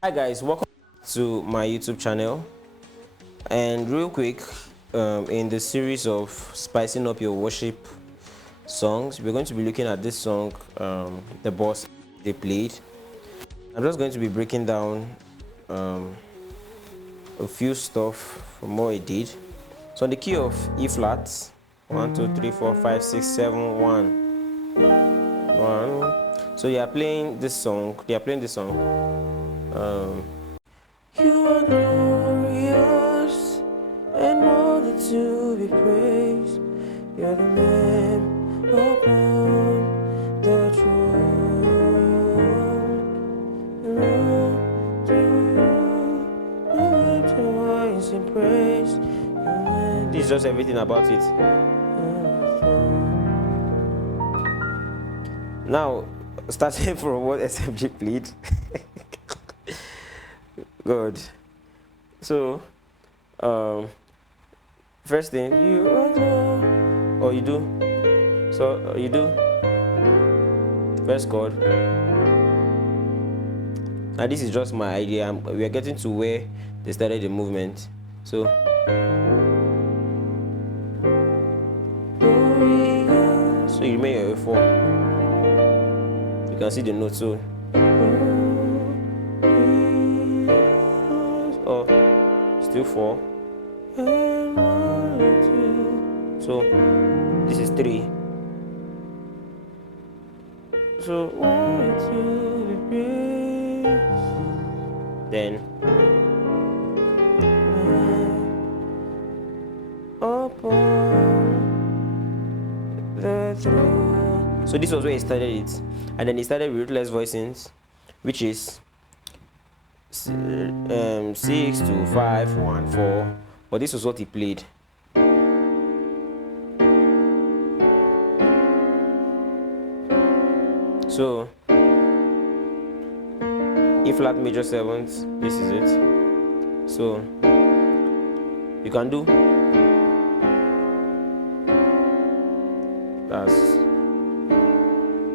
Hi guys, welcome to my YouTube channel. And real quick, in the series of spicing up your worship songs, we're going to be looking at this song, the boss they played. I'm just going to be breaking down a few stuff from what he did. So on the key of E flat, 1 2 3 4 5 6 7 1. So you are playing this song. They are playing this song. You are glorious and worthy to be praised. You're the Lamb upon the throne. In praise. This is just everything about it. Now, starting from what SMG played. Good. So, first thing, you are glorious. Oh, you do. So you do. First chord. Now this is just my idea. We are getting to where they started the movement. So you remain your F4. You can see the note. So oh, still 4. So this is 3. So 1 2 then upon the throne. So this was where he started it, and then he started with rootless voicings, which is 6 to 5 1 4. But this was what he played. So E flat major 7th, this is it. So you can do that's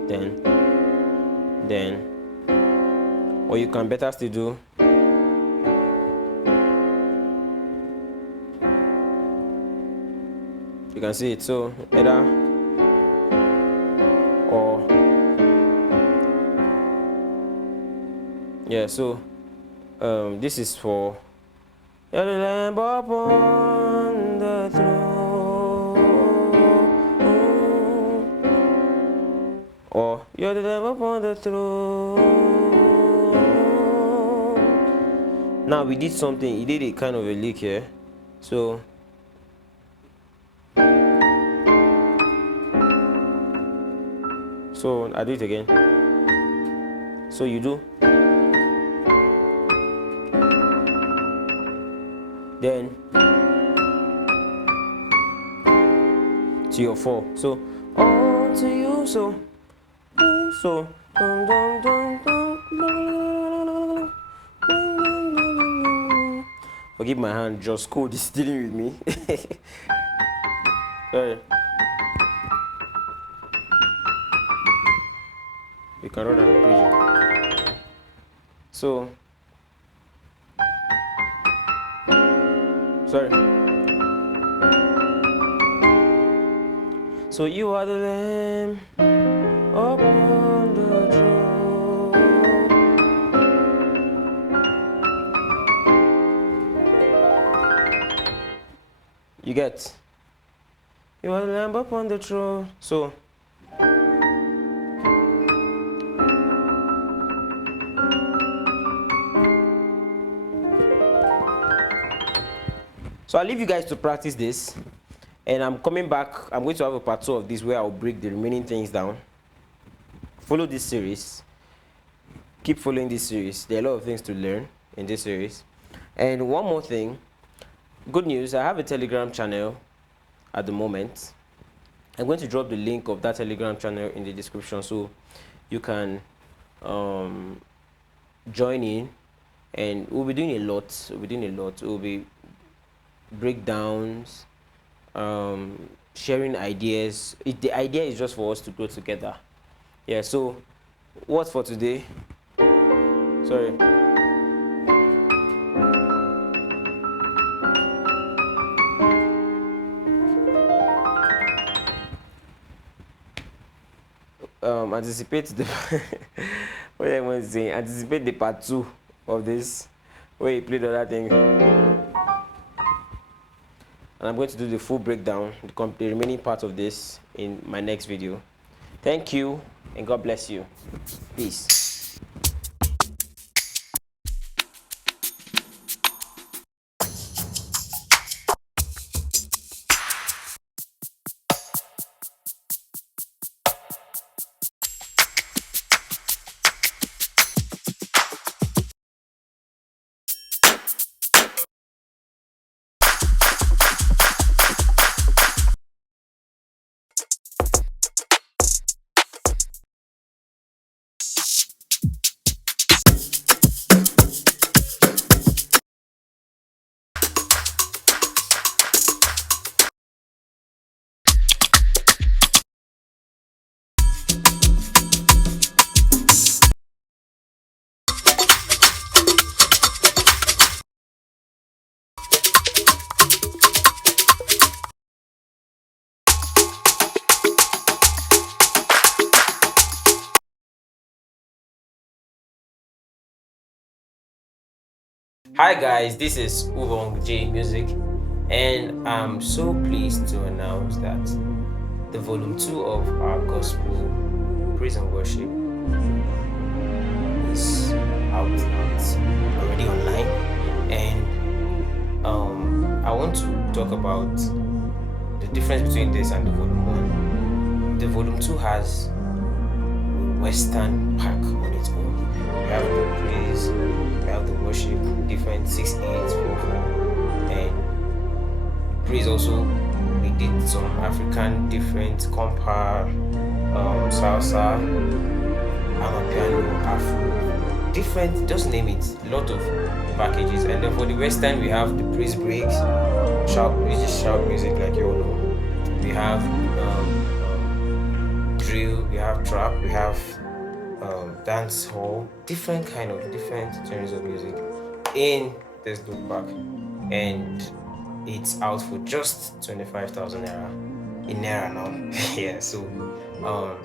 then, or you can better still do you can see it. So either or yeah. So this is for you're the Lamb upon the throne, or you're the Lamb upon the throne. Now we did something. He did a kind of a lick here. So I do it again. So you do. Then to your 4. So on to you. So forgive my hand, just code is dealing with me. Sorry. You can run an arpeggio. So sorry. So you are the Lamb upon the throne. You get? You are the Lamb upon the throne. So I'll leave you guys to practice this, and I'm coming back. I'm going to have a part 2 of this where I'll break the remaining things down. Follow this series. Keep following this series. There are a lot of things to learn in this series. And one more thing, good news, I have a Telegram channel at the moment. I'm going to drop the link of that Telegram channel in the description, so you can join in, and we'll be doing a lot. We'll be breakdowns, sharing ideas. The idea is just for us to grow together. Yeah, so what's for today? Sorry. anticipate the what I want to say, anticipate the part 2 of this where you play the other thing, and I'm going to do the full breakdown, the remaining part of this in my next video. Thank you and God bless you. Peace. Hi guys, this is Ubong J Music, and I'm so pleased to announce that the volume 2 of our gospel praise and worship is out now. It's already online, and I want to talk about the difference between this and the volume 1. The volume 2 has Western pack on its own. We have the praise, we have the worship, different 6/8, 4/4, and praise also. We did some African different compa, salsa, amapiano, afro, different. Just name it. A lot of packages. And then for the Western, we have the praise breaks, shout music like you all know. We have drill, we have trap, we have dance hall, different genres of music in this loop pack, and it's out for just 25,000 naira in naira now. Yeah, so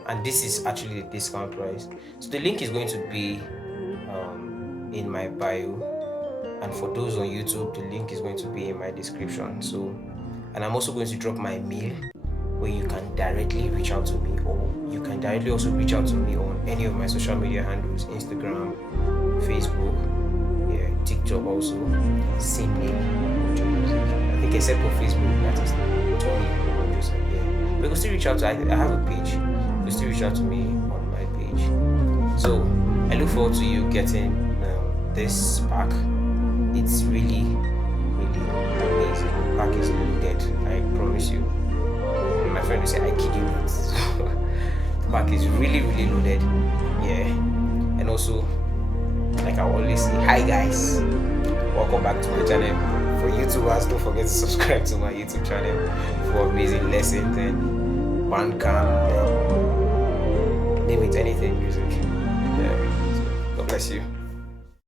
and this is actually the discount price. So the link is going to be in my bio, and for those on YouTube, the link is going to be in my description. So, and I'm also going to drop my mail where you can directly reach out to me, or you can directly also reach out to me on any of my social media handles: Instagram, Facebook, yeah, TikTok also. Same name, Ojo Music. I think except for Facebook, that is Tony Ojo. Yeah, but you can still reach out to. I have a page. You can still reach out to me on my page. So I look forward to you getting this pack. It's really, really amazing. The pack is loaded. I promise you. My friend will say, I kid you not. The pack is really, really loaded. Yeah. And also, like I always say, hi guys. Welcome back to my channel. For YouTubers, don't forget to subscribe to my YouTube channel for amazing lessons and bandcamp, name it, anything music. Yeah. So, God bless you.